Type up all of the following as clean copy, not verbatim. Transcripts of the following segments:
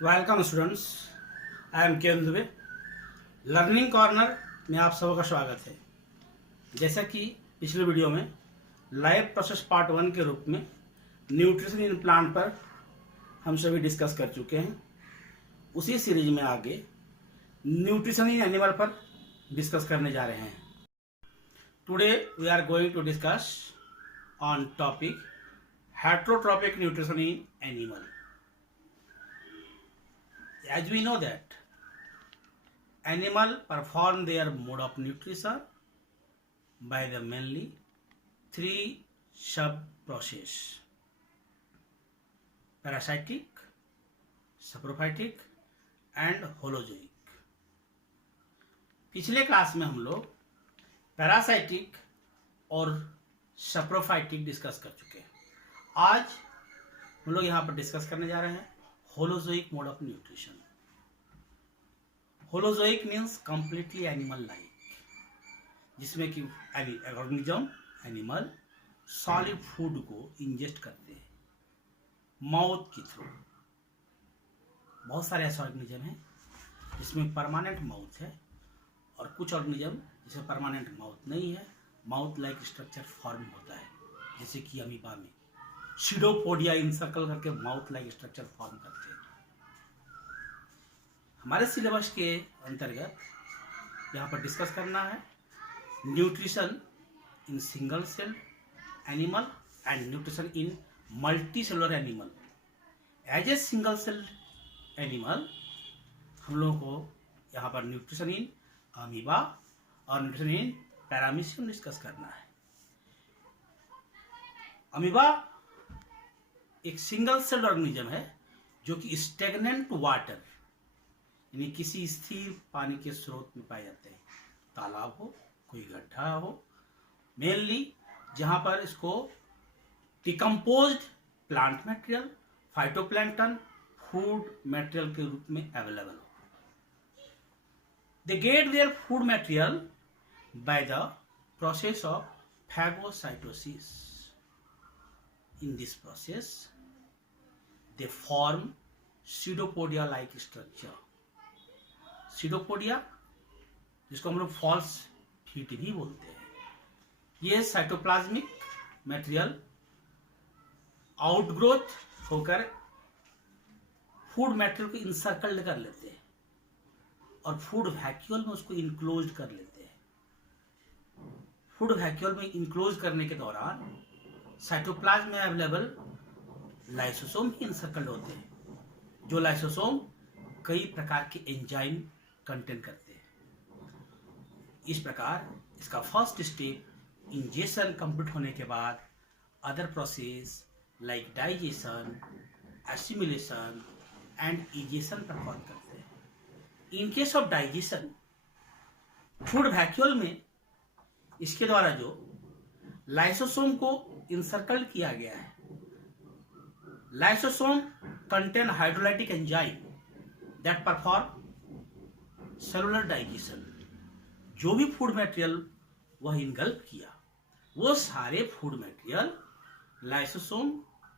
Welcome students, I am के Dubey. Learning corner में आप सबका स्वागत है। जैसा कि पिछले वीडियो में लाइव प्रोसेस पार्ट 1 के रूप में न्यूट्रिशन इन प्लांट पर हम सभी डिस्कस कर चुके हैं, उसी सीरीज में आगे न्यूट्रिशन इन एनिमल पर डिस्कस करने जा रहे हैं। Today we are going to discuss on topic heterotrophic nutrition in animal. As we know that animal perform their mode of nutrition by the mainly 3 sub process: parasitic, saprophytic and holozoic। पिछले class में हम लोग parasitic और सप्रोफाइटिक discuss कर चुके हैं। आज हम लोग यहाँ पर डिस्कस करने जा रहे हैं holozoic mode of nutrition. Holozoic means completely animal like, जिसमें कि ऑर्गेनिज्म एनिमल सॉलिड फूड को इंजेस्ट करते हैं माउथ के थ्रू। बहुत सारे ऐसे ऑर्गेनिज्म हैं जिसमें परमानेंट माउथ है और कुछ ऑर्गेनिज्म जिसमें परमानेंट माउथ नहीं है, माउथ लाइक स्ट्रक्चर फॉर्म होता है, जैसे कि अमीबा में सीडोपोडिया इंसर्कल करके माउथ लाइक स्ट्रक्चर फॉर्म करते हैं। हमारे सिलेबस के अंतर्गत यहाँ पर डिस्कस करना है nutrition in single cell animal and nutrition in multicellular animal. As a single cell animal हम लोगों को यहाँ पर न्यूट्रिशन इन अमीबा और न्यूट्रिशन इन पैरामीशियम डिस्कस करना है। अमीबा एक सिंगल सेल ऑर्गेनिज्म है जो कि स्टेगनेंट वाटर यानी किसी स्थिर पानी के स्रोत में पाए जाते हैं, तालाब हो, कोई गड्ढा हो, मेनली जहां पर इसको decomposed plant material, phytoplankton, food material के रूप में अवेलेबल हो। They get their food material by the process of phagocytosis. In this process, they form pseudopodia-like structure. Pseudopodia, जिसको हम लोग फॉल्स फीट भी बोलते हैं, ये साइटोप्लाज्मिक मटेरियल आउटग्रोथ होकर फूड मटेरियल को इंसर्कल्ड कर लेते हैं और फूड वैक्यूल में उसको इनक्लोज कर लेते हैं। फूड वैक्यूल में इनक्लोज करने के दौरान साइटोप्लाज्म में अवेलेबल लाइसोसोम ही इंसर्कल्ड होते हैं, जो लाइसोसोम कई प्रकार के एंजाइम कंटेन करते हैं। इस प्रकार इसका फर्स्ट स्टेप इंजेशन कंप्लीट होने के बाद other process like digestion, assimilation and egestion perform करते हैं। In case of digestion, food vacuole में इसके द्वारा जो लाइसोसोम को इंसर्कल किया गया है, lysosome contain hydrolytic enzyme that perform cellular digestion. जो भी फूड मटेरियल वह इनगल्प किया, वो सारे फूड मटेरियल लाइसोसोम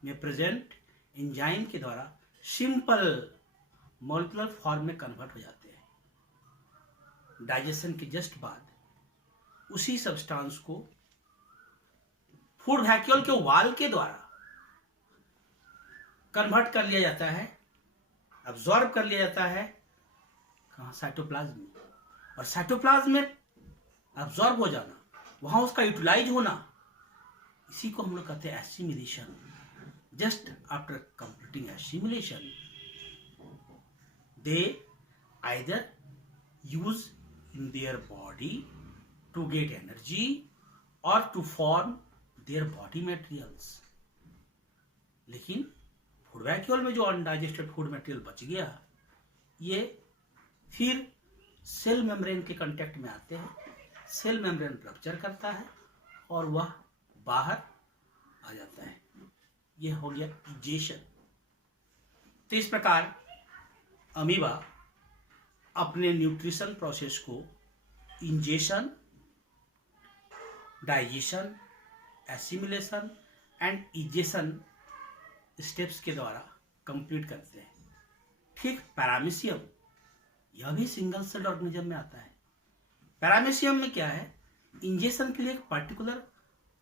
में प्रेजेंट एंजाइम के द्वारा सिंपल मॉलिक्यूलर फॉर्म में कन्वर्ट हो जाते हैं। डाइजेशन के जस्ट बाद उसी सब्सटेंस को फूड वैक्यूल के वाल के द्वारा कन्वर्ट कर लिया जाता है, अब्सॉर्ब कर लिया जाता है कहाँ, साइटोप्लाज्म में। और साइटोप्लाज्म में अब्सॉर्ब हो जाना, वहां उसका यूटिलाइज होना, इसी को हम लोग कहते हैं assimilation. Just after completing assimilation they either use in their body to get energy और to form their body materials. लेकिन फूड वैक्यूल में जो अनडाइजेस्टेड फूड मटेरियल बच गया, ये फिर सेल मेम्ब्रेन के कांटेक्ट में आते हैं, सेल मेम्ब्रेन रप्चर करता है और वह बाहर आ जाता है। यह हो गया इजेशन। तो इस प्रकार अमीबा अपने न्यूट्रिशन प्रोसेस को ingestion, digestion, assimilation and egestion steps के द्वारा कंप्लीट करते हैं। ठीक पैरामीशियम यह भी सिंगल सेल ऑर्गेनिज्म में आता है। पैरामीशियम में क्या है, इंजेशन के लिए एक पर्टिकुलर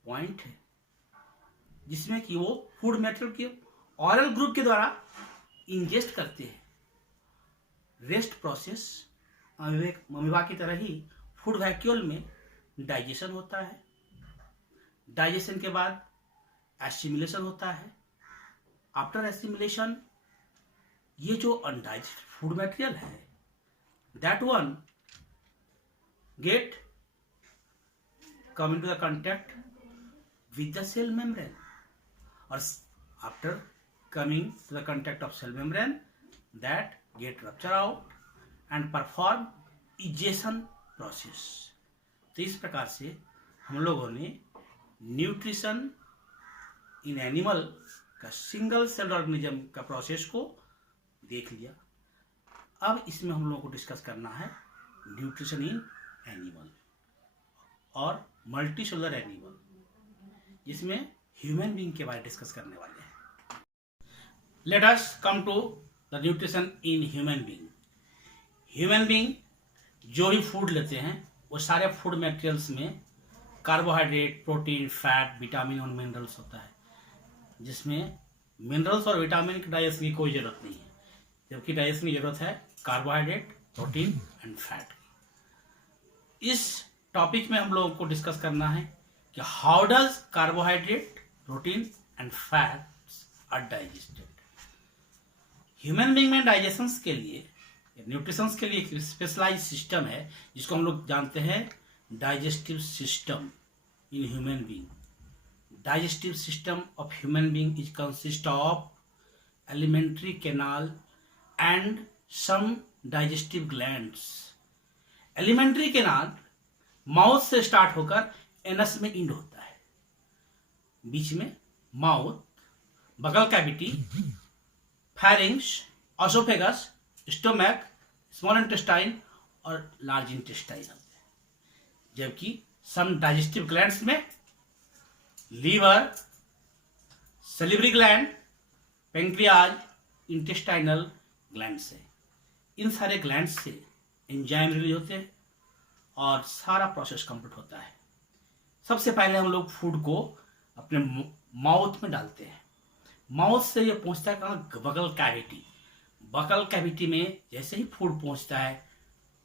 पॉइंट है जिसमें कि वो फूड मटेरियल के ऑरल ग्रुप के द्वारा इंजेस्ट करते हैं। रेस्ट प्रोसेस अमीबा की तरह ही फूड वैक्यूल में डाइजेशन होता है। डाइजेशन के बाद एसिमिलेशन होता है। आफ्टर एसिमिलेशन ये जो अनडाइजेस्टेड फूड मटेरियल है that one get come into the contact with the cell membrane, or after coming to the contact of cell membrane that get rupture out and perform egestion process। तो इस प्रकार से हम लोगों ने nutrition in animal का single cell organism का process को देख लिया। अब इसमें हम लोगों को डिस्कस करना है न्यूट्रिशन इन एनिमल और मल्टी सेलुलर एनिमल, जिसमें ह्यूमन बीइंग के बारे में डिस्कस करने वाले हैं। Let us come to the nutrition in human being. Human being जो भी फूड लेते हैं वो सारे फूड मटेरियल्स में कार्बोहाइड्रेट, प्रोटीन, फैट, विटामिन और मिनरल्स होता है, जिसमें मिनरल्स और विटामिन की डाइजेशन की कोई जरूरत नहीं है, जबकि डाइजेशन की जरूरत है कार्बोहाइड्रेट, प्रोटीन एंड फैट। इस टॉपिक में हम लोगों को डिस्कस करना है कि how does carbohydrate, protein and fats are digested. Human being में डाइजेशन के लिए, न्यूट्रिशन के लिए एक स्पेशलाइज सिस्टम है जिसको हम लोग जानते हैं digestive system in human being. Digestive system of human being is consist of alimentary canal and some digestive glands. Alimentary canal mouth से स्टार्ट होकर एनस में इंड होता है। बीच में mouth, buccal cavity, pharynx, oesophagus, stomach, small intestine और large intestine होते हैं, जबकि सम डाइजेस्टिव ग्लैंड्स में liver, salivary gland, pancreas, intestinal glands है। इन सारे ग्लैंड्स से एंजाइम रिलीज होते हैं और सारा प्रोसेस कंप्लीट होता है। सबसे पहले हम लोग फूड को अपने माउथ में डालते हैं। माउथ से ये पहुंचता है कहाँ, बगल कैविटी। बगल कैविटी में जैसे ही फूड पहुंचता है,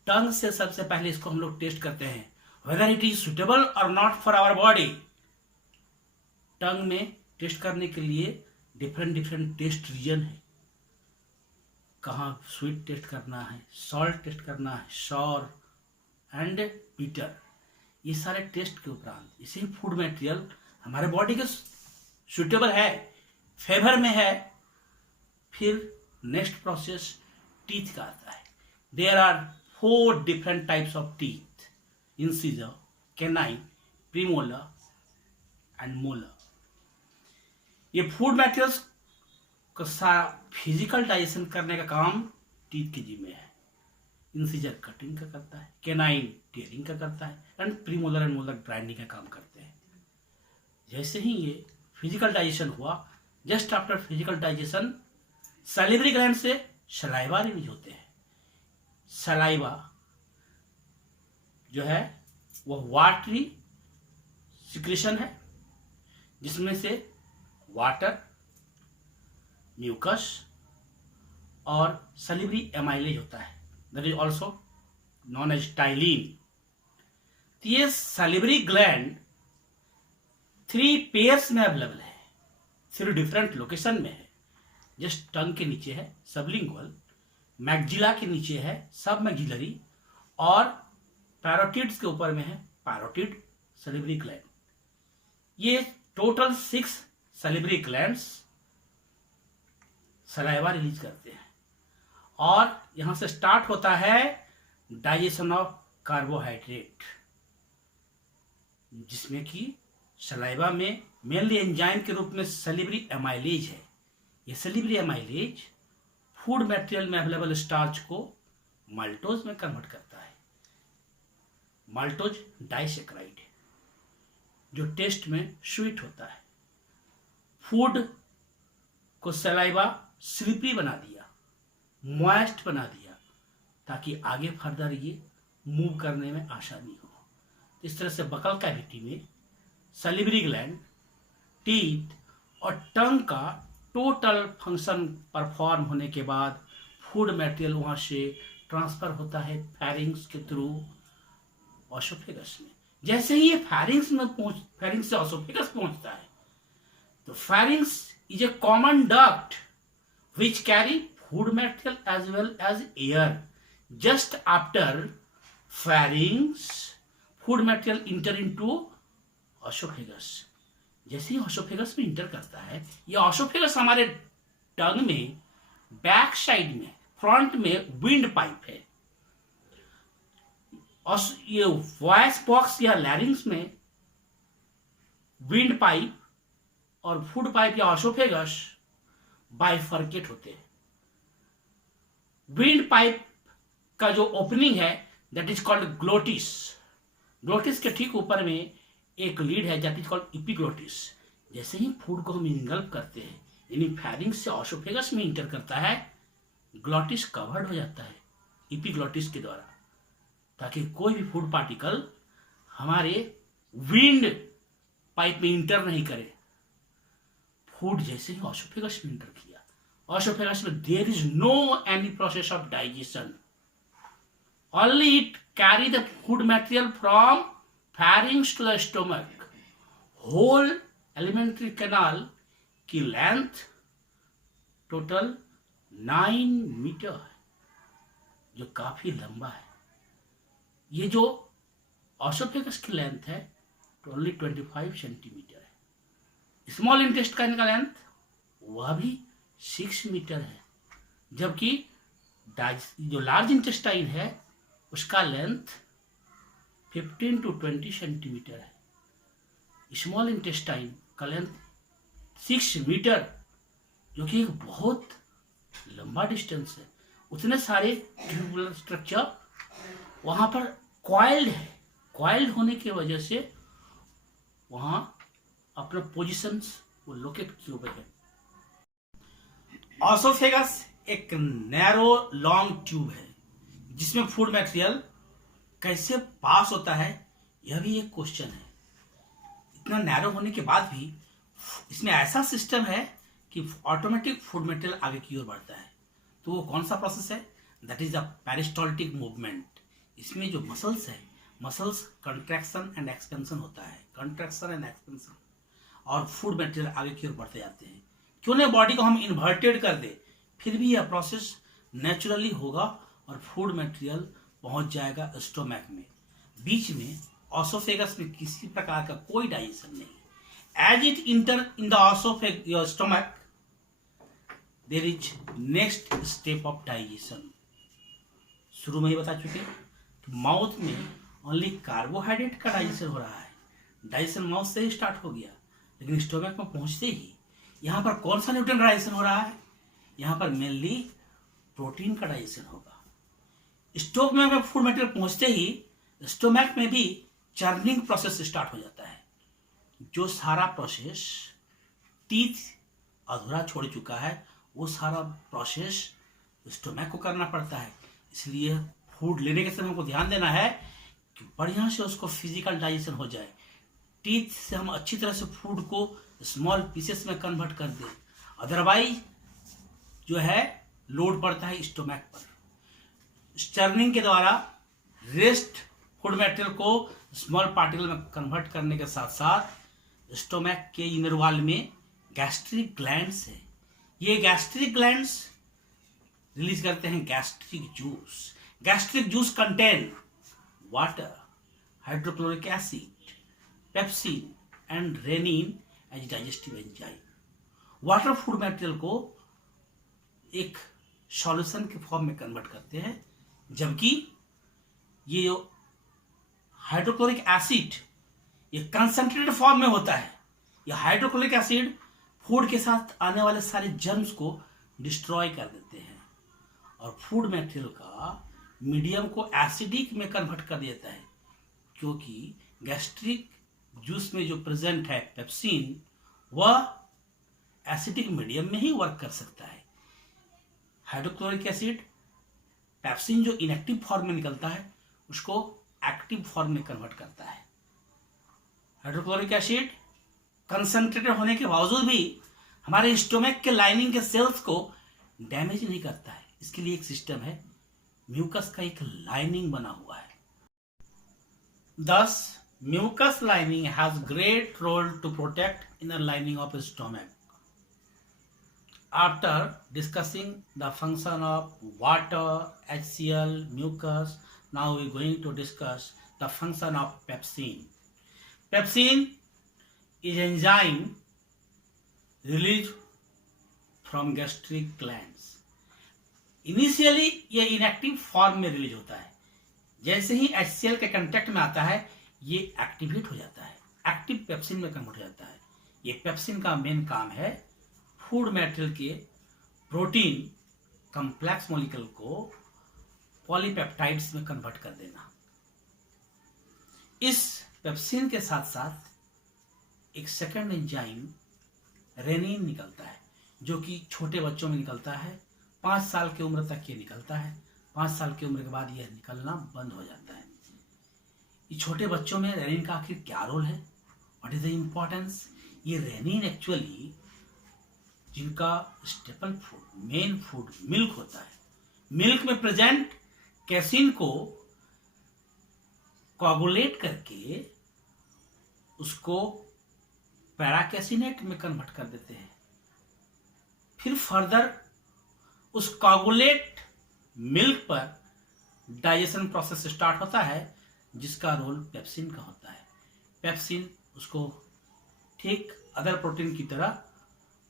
टंग से सबसे पहले इसको हम लोग टेस्ट करते हैं वेदर इट इज सुटेबल और नॉट फॉर आवर बॉडी। टंग में टेस्ट करने के लिए डिफरेंट डिफरेंट टेस्ट रीजन है। कहाँ स्वीट टेस्ट करना है, सॉल्ट टेस्ट करना है, शॉर एंड बीटर, ये सारे टेस्ट के उपरांत इसे फूड मटेरियल हमारे बॉडी के सुटेबल है, फेवर में है, फिर नेक्स्ट प्रोसेस टीथ का आता है। There are 4 different types of teeth, incisor, canine, premolar and molar. ये फूड मटेरियल्स का सारा फिजिकल डाइजेशन करने का काम टीथ के जिम्मे है। इंसिजर कटिंग का करता है, कैनाइन टेयरिंग का करता है and premolar and molar grinding का काम करते हैं। जैसे ही ये फिजिकल डाइजेशन हुआ, just after physical digestion salivary gland से सलाइवा रिलीज होते हैं। सलाइवा जो है वह वाटरी सिक्रेशन है, जिसमें से वाटर, म्यूकस और सलिवरी एमाइलेज होता है, that is also known as ptyalin. तो ये सलिवरी ग्लैंड 3 पेयर्स में अवेलेबल है, 3 डिफरेंट लोकेशन में है। जस्ट टंग के नीचे है सबलिंगुअल, मैक्जिला के नीचे है सब मैक्जिलरी, और पैरोटिड्स के ऊपर में है पैरोटिड सलिवरी ग्लैंड। ये total 6 salivary glands saliva release करते हैं, और यहां से स्टार्ट होता है डाइजेशन ऑफ कार्बोहाइड्रेट, जिसमें कि सलाइवा में मेनली एंजाइम के रूप में सलिवरी एमाइलेज है। ये सलिवरी एमाइलेज फूड मटेरियल में अवेलेबल स्टार्च को माल्टोज में कन्वर्ट करता है। माल्टोज डाइसेक्राइड जो टेस्ट में स्वीट होता है। फूड को सलाइवा स्लिपरी बना दिया, मॉइस्ट बना दिया, ताकि आगे फर्दर ये मूव करने में आसानी हो। इस तरह से बकल कैविटी में सलिवरी ग्लैंड, टीथ और टंग का टोटल फंक्शन परफॉर्म होने के बाद फूड मटेरियल वहाँ से ट्रांसफर होता है फैरिंग्स के थ्रू ऑसोफेगस में। जैसे ही ये फैरिंग्स से ऑसोफेगस पहुंचता है, तो फैरिंग्स is a common duct which carry food material as well as air. Just after pharynx, food material enter into esophagus. जैसे ही ऑसोफेगस में इंटर करता है, ये ऑसोफेगस हमारे टंग में बैक साइड में, फ्रंट में विंड पाइप है। और ये वॉइस बॉक्स या लैरिंग्स में विंड पाइप और फूड पाइप या ऑसोफेगस बाइफर्केट होते हैं। विंड पाइप का जो ओपनिंग है that is called glottis. Glottis के ठीक ऊपर में एक लीड है दैट इज कॉल्ड एपिग्लोटिस। जैसे ही फूड को हम इंगल्प करते हैं, यानी फैरिंग्स से ऑसोफेगस में इंटर करता है, ग्लोटिस कवर्ड हो जाता है एपिग्लोटिस के द्वारा, ताकि कोई भी फूड पार्टिकल हमारे विंड पाइप में इंटर नहीं करे। फूड जैसे ही ऑसोफेगस में इंटर किया, ऑसोफेगस में there is no any process of digestion, only it carry the food material from pharynx to the stomach. Whole alimentary canal की लेंथ टोटल 9 मीटर है, जो काफी लंबा है। ये जो ऑसोफेगस की लेंथ है ओनली 25 सेंटीमीटर है। स्मॉल इंटेस्टाइन का लेंथ वह भी 6 मीटर है, जबकि जो लार्ज इंटेस्टाइन है उसका लेंथ 15 to 20 सेंटीमीटर है। स्मॉल इंटेस्टाइन का लेंथ 6 मीटर, जो कि एक बहुत लंबा डिस्टेंस है। उतने सारे ट्यूबुलर स्ट्रक्चर वहां पर कॉइल्ड है। कॉइल्ड होने की वजह से वहां अपना पोजीशंस वो लोकेट किए हुए हैं। ऑसोफेगस एक नैरो लॉन्ग ट्यूब है जिसमें फूड मटेरियल कैसे पास होता है, यह भी एक क्वेश्चन है। इतना नैरो होने के बाद भी इसमें ऐसा सिस्टम है कि ऑटोमेटिक फूड मटेरियल आगे की ओर बढ़ता है। तो वो कौन सा प्रोसेस है? That is the peristaltic movement. इसमें जो मसल्स है, मसल्स कंट्रैक्शन एंड एक्सपेंशन होता है, कंट्रैक्शन एंड एक्सपेंशन, और फूड मटेरियल आगे की ओर बढ़ते जाते हैं। क्यों ना बॉडी को हम इन्वर्टेड कर दे, फिर भी यह प्रोसेस नेचुरली होगा और फूड मटेरियल पहुंच जाएगा स्टोमक में। बीच में ऑसोफेगस में किसी प्रकार का कोई डाइजेशन नहीं। As it enter in the stomach there is next step of digestion. शुरू में ही बता चुके, तो माउथ में ओनली कार्बोहाइड्रेट का डाइजेशन हो रहा है। डाइजेशन माउथ से ही स्टार्ट हो गया, लेकिन स्टोमक में पहुंचते ही यहाँ पर कौन सा न्यूट्रिएंट डाइजेशन हो रहा है? यहाँ पर मेनली प्रोटीन का डाइजेशन होगा। स्टोमक में फूड मटेरियल पहुंचते ही स्टोमक में भी चर्निंग प्रोसेस स्टार्ट हो जाता है। जो सारा प्रोसेस टीथ अधूरा छोड़ चुका है, वो सारा प्रोसेस स्टोमक को करना पड़ता है। इसलिए फूड लेने के समय हमको ध्यान देना है कि बढ़िया से उसको फिजिकल डाइजेशन हो जाए। टीथ से हम अच्छी तरह से फूड को स्मॉल पीसेस में कन्वर्ट कर दें, अदरवाइज जो है लोड पड़ता है स्टोमक पर। चर्निंग के द्वारा रेस्ट फूड मटेरियल को स्मॉल पार्टिकल में कन्वर्ट करने के साथ साथ स्टोमक के इनर वॉल में गैस्ट्रिक ग्लैंड्स है। ये गैस्ट्रिक ग्लैंड्स रिलीज करते हैं gastric juice. Gastric juice contain water, hydrochloric acid, pepsin and rennin as digestive enzyme. Water food material को एक सॉल्यूशन के फॉर्म में कन्वर्ट करते हैं, जबकि ये जो हाइड्रोक्लोरिक एसिड ये कंसंट्रेटेड फॉर्म में होता है। यह हाइड्रोक्लोरिक एसिड फूड के साथ आने वाले सारे जर्म्स को डिस्ट्रॉय कर देते हैं। और फूड मटेरियल का मीडियम को एसिडिक में कन्वर्ट कर देता है, क्योंकि गैस्ट्रिक जूस में जो प्रेजेंट है पेप्सिन, वह एसिडिक मीडियम में ही वर्क कर सकता है। हाइड्रोक्लोरिक एसिड पेप्सिन जो इनएक्टिव फॉर्म में निकलता है उसको एक्टिव फॉर्म में कन्वर्ट करता है। हाइड्रोक्लोरिक एसिड कंसंट्रेटेड होने के बावजूद भी हमारे स्टोमक के लाइनिंग के सेल्स को डैमेज नहीं करता है। इसके लिए एक सिस्टम है, म्यूकस का एक लाइनिंग बना हुआ है। Thus, mucus lining has great role to protect inner lining of stomach. After discussing the function of water, HCl, mucus, now we are going to discuss the function of pepsin. Pepsin is enzyme released from gastric glands. Initially ये inactive form में release होता है, जैसे ही HCl के contact में आता है ये एक्टिवेट हो जाता है, एक्टिव पेप्सिन में कन्वर्ट हो जाता है। ये पेप्सिन का मेन काम है फूड मटेरियल के प्रोटीन कॉम्प्लेक्स मॉलिक्यूल को पॉलीपेप्टाइड्स में कन्वर्ट कर देना। इस पेप्सिन के साथ साथ एक सेकंड एंजाइम रेनिन निकलता है, जो कि छोटे बच्चों में निकलता है। 5 साल की उम्र तक ये निकलता है। 5 साल की उम्र के बाद यह निकलना बंद हो जाता है। ये छोटे बच्चों में रेनिन का आखिर क्या रोल है, व्हाट इज द इम्पोर्टेंस? ये रेनिन एक्चुअली जिनका staple food, main food milk होता है, मिल्क में प्रेजेंट कैसिन को कोगुलेट करके उसको पैराकैसिनेट में कन्वर्ट कर देते हैं। फिर फर्दर उस कोगुलेट मिल्क पर डाइजेशन प्रोसेस स्टार्ट होता है, जिसका रोल पेप्सिन का होता है। पेप्सिन उसको ठीक अदर प्रोटीन की तरह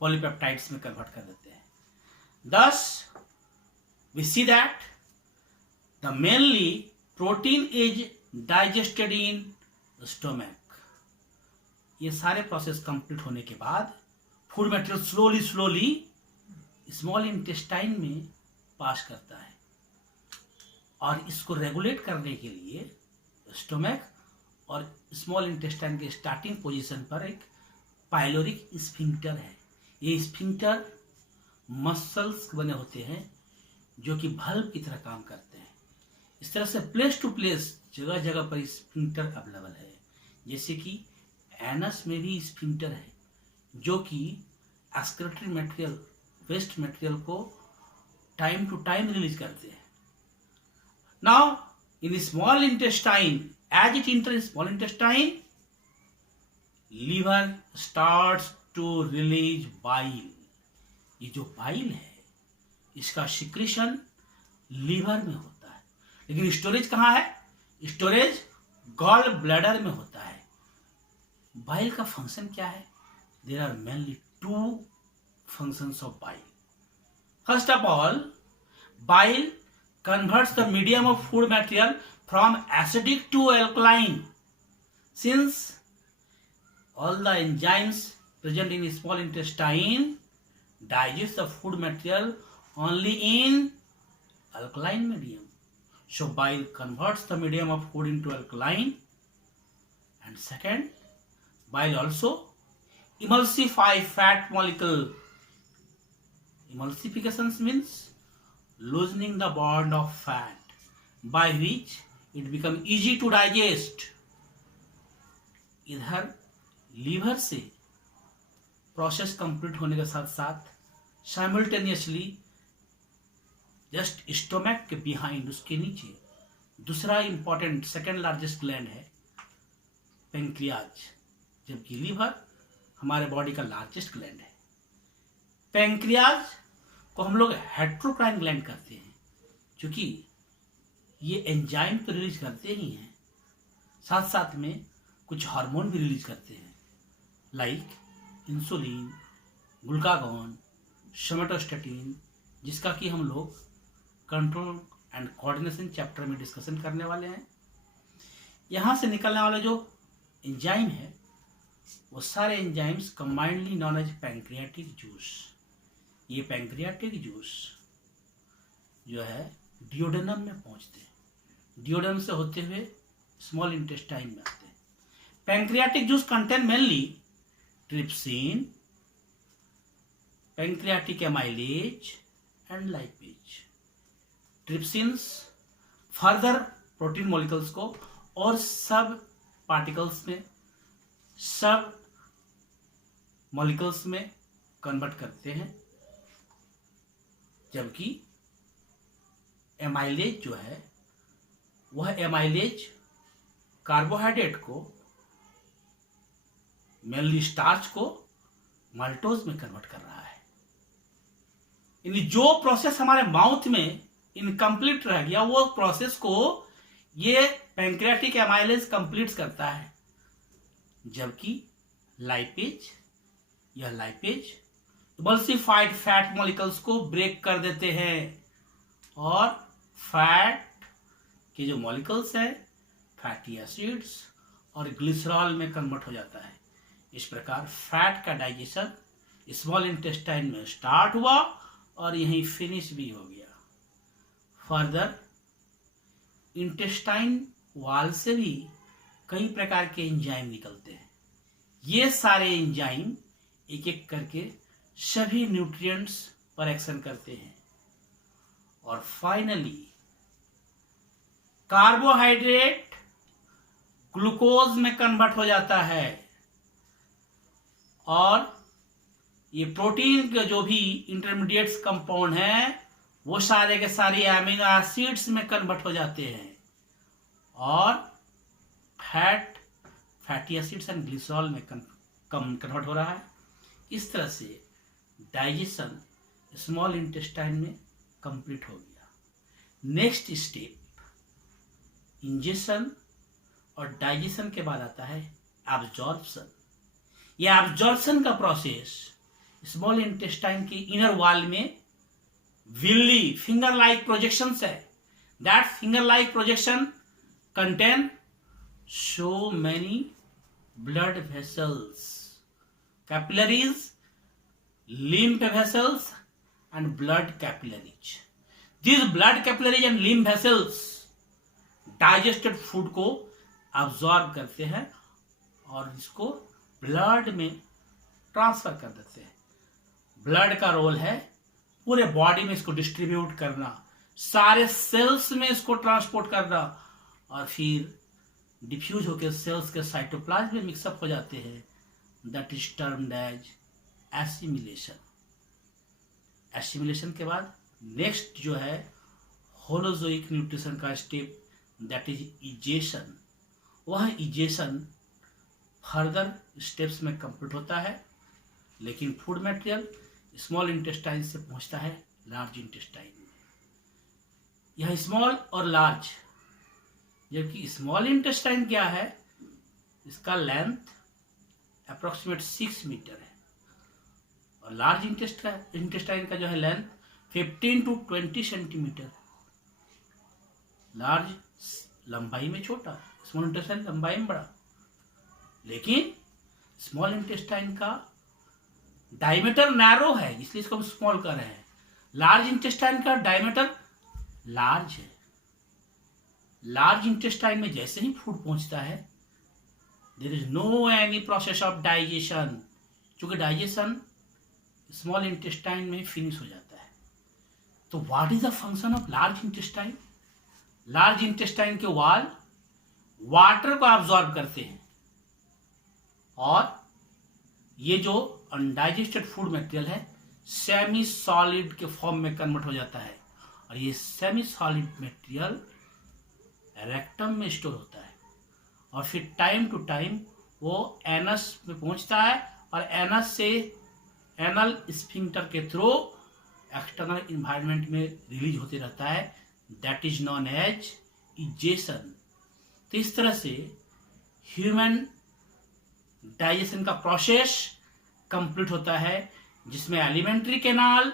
पॉलीपेप्टाइड्स में कन्वर्ट कर देते हैं। Thus, we see that the mainly protein is digested in stomach. ये सारे प्रोसेस कंप्लीट होने के बाद food material slowly small intestine में पास करता है, और इसको रेगुलेट करने के लिए स्टोमक और स्मॉल इंटेस्टाइन के स्टार्टिंग पोजीशन पर एक पाइलोरिक स्फिंक्टर है। ये स्फिंक्टर मसल्स बने होते हैं जो कि भल्ब की तरह काम करते हैं। इस तरह से प्लेस टू प्लेस जगह जगह पर स्फिंक्टर अवेलेबल है। जैसे कि एनस में भी स्फिंक्टर है, जो कि एक्सक्रीटरी मटेरियल, वेस्ट मटेरियल को टाइम टू टाइम रिलीज करते हैं। Now in small intestine, as it enter small intestine, liver starts to release bile. ये जो बाइल है इसका सिक्रीशन लीवर में होता है, लेकिन स्टोरेज कहाँ है? स्टोरेज गॉल ब्लैडर में होता है। बाइल का फंक्शन क्या है? There are mainly 2 functions of bile. First of all, bile converts the medium of food material from acidic to alkaline. Since all the enzymes present in small intestine digest the food material only in alkaline medium, so bile converts the medium of food into alkaline. And second, bile also emulsify fat molecule. Emulsification means loosening the bond of fat, by which it becomes easy to digest. इधर liver से process complete होने के साथ साथ simultaneously just stomach के behind, उसके नीचे दूसरा इंपॉर्टेंट सेकेंड लार्जेस्ट ग्लैंड है पेंक्रियाज, जबकि लीवर हमारे बॉडी का लार्जेस्ट ग्लैंड है। पेंक्रियाज को हम लोग हेट्रोक्राइन ग्लैंड करते हैं, क्योंकि ये एंजाइम तो रिलीज करते ही हैं, साथ साथ में कुछ हार्मोन भी रिलीज करते हैं, लाइक इंसुलिन, ग्लूकागॉन, सोमेटोस्टेटिन, जिसका कि हम लोग कंट्रोल एंड कोऑर्डिनेशन चैप्टर में डिस्कशन करने वाले हैं। यहाँ से निकलने वाला जो एंजाइम है वो सारे enzymes combinedly known as pancreatic juice. ये पैंक्रियाटिक जूस जो है डियोडेनम में पहुंचते हैं, डियोडेनम से होते हुए स्मॉल इंटेस्टाइन में आते हैं। Pancreatic juice contain mainly trypsin, pancreatic amylase and lipase. Trypsins further protein molecules को और सब पार्टिकल्स में, सब मॉलिक्यूल्स में कन्वर्ट करते हैं, जबकि एमाइलेज जो है वह एमाइलेज कार्बोहाइड्रेट को, मेनली स्टार्च को माल्टोज में कन्वर्ट कर रहा है। यानी जो प्रोसेस हमारे माउथ में इनकम्प्लीट रह गया वो प्रोसेस को ये पैंक्रियाटिक एमाइलेज कंप्लीट करता है, जबकि लाइपेज, यह लाइपेज एमल्सिफाइड फैट मॉलिक्यूल्स को ब्रेक कर देते हैं और फैट के जो मॉलिक्यूल्स है फैटी एसिड्स और ग्लिसरॉल में कन्वर्ट हो जाता है। इस प्रकार फैट का डाइजेशन स्मॉल इंटेस्टाइन में स्टार्ट हुआ और यहीं फिनिश भी हो गया। फर्दर इंटेस्टाइन वाल से भी कई प्रकार के एंजाइम निकलते हैं। ये सारे एंजाइम एक एक करके सभी न्यूट्रिएंट्स पर एक्शन करते हैं और फाइनली कार्बोहाइड्रेट ग्लूकोज में कन्वर्ट हो जाता है और ये प्रोटीन के जो भी इंटरमीडिएट्स कंपाउंड हैं वो सारे के सारे अमीनो एसिड्स में कन्वर्ट हो जाते हैं और फैटी एसिड्स एंड ग्लिसरॉल में कन्वर्ट हो रहा है। इस तरह से डाइजेशन स्मॉल इंटेस्टाइन में कंप्लीट हो गया। नेक्स्ट स्टेप इंजेशन और डाइजेशन के बाद आता है एब्जॉर्प्शन। यह एब्जॉर्प्शन का प्रोसेस स्मॉल इंटेस्टाइन के इनर वॉल में विल्ली फिंगर लाइक प्रोजेक्शंस है। That finger like projection contain so many blood vessels, capillaries, lymph vessels and blood capillaries. These blood capillaries and lymph vessels digested food को absorb करते हैं और इसको blood में transfer कर देते हैं। ब्लड का रोल है पूरे बॉडी में इसको डिस्ट्रीब्यूट करना, सारे सेल्स में इसको ट्रांसपोर्ट करना और फिर डिफ्यूज होकर सेल्स के साइटोप्लाज्म में मिक्सअप हो जाते हैं। That is termed as assimilation. Assimilation के बाद नेक्स्ट जो है होलोजोइक न्यूट्रिशन का स्टेप, दैट इज इजेशन। वह इजेशन फर्दर स्टेप्स में कंप्लीट होता है, लेकिन फूड मटेरियल स्मॉल इंटेस्टाइन से पहुंचता है लार्ज इंटेस्टाइन में। यह स्मॉल और लार्ज, जबकि स्मॉल इंटेस्टाइन क्या है, इसका लेंथ अप्रोक्सीमेट 6 मीटर है और लार्ज इंटेस्टाइन का जो है लेंथ 15 to 20 सेंटीमीटर। लार्ज लंबाई में छोटा, स्मॉल इंटेस्टाइन लंबाई में बड़ा, लेकिन स्मॉल इंटेस्टाइन का डायमीटर नैरो है इसलिए इसको हम स्मॉल कर रहे हैं। लार्ज इंटेस्टाइन का डायमीटर लार्ज है। लार्ज इंटेस्टाइन में जैसे ही फूड पहुंचता है there is no any process of digestion, क्योंकि डाइजेशन स्मॉल इंटेस्टाइन में फिनिश हो जाता है। तो what is the function of large intestine? Large intestine के वॉल वाटर को अब्सॉर्ब करते हैं और ये जो अनडाइजेस्टेड फूड मटेरियल है सेमी सॉलिड के फॉर्म में कन्वर्ट हो जाता है और ये सेमी सॉलिड मटेरियल रेक्टम में स्टोर होता है और फिर टाइम टू टाइम वो एनस में पहुंचता है और एनस से एनल स्फिंक्टर के थ्रू एक्सटर्नल इन्वायरमेंट में रिलीज होते रहता है। That is known as egestion. तो इस तरह से ह्यूमन डाइजेशन का प्रोसेस कंप्लीट होता है, जिसमें एलिमेंट्री कैनाल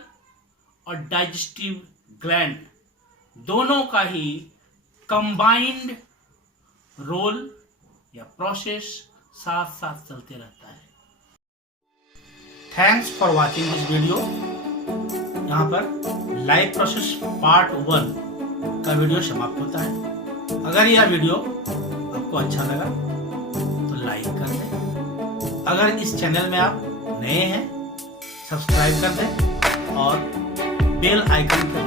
और डाइजेस्टिव ग्लैंड दोनों का ही कंबाइंड रोल या प्रोसेस साथ साथ चलते रहता है। Thanks for watching this video. यहाँ पर लाइफ प्रोसेस पार्ट 1 का वीडियो समाप्त होता है। अगर यह वीडियो आपको अच्छा लगा तो लाइक कर दें। अगर इस चैनल में आप नए हैं सब्सक्राइब कर दें और बेल आइकन को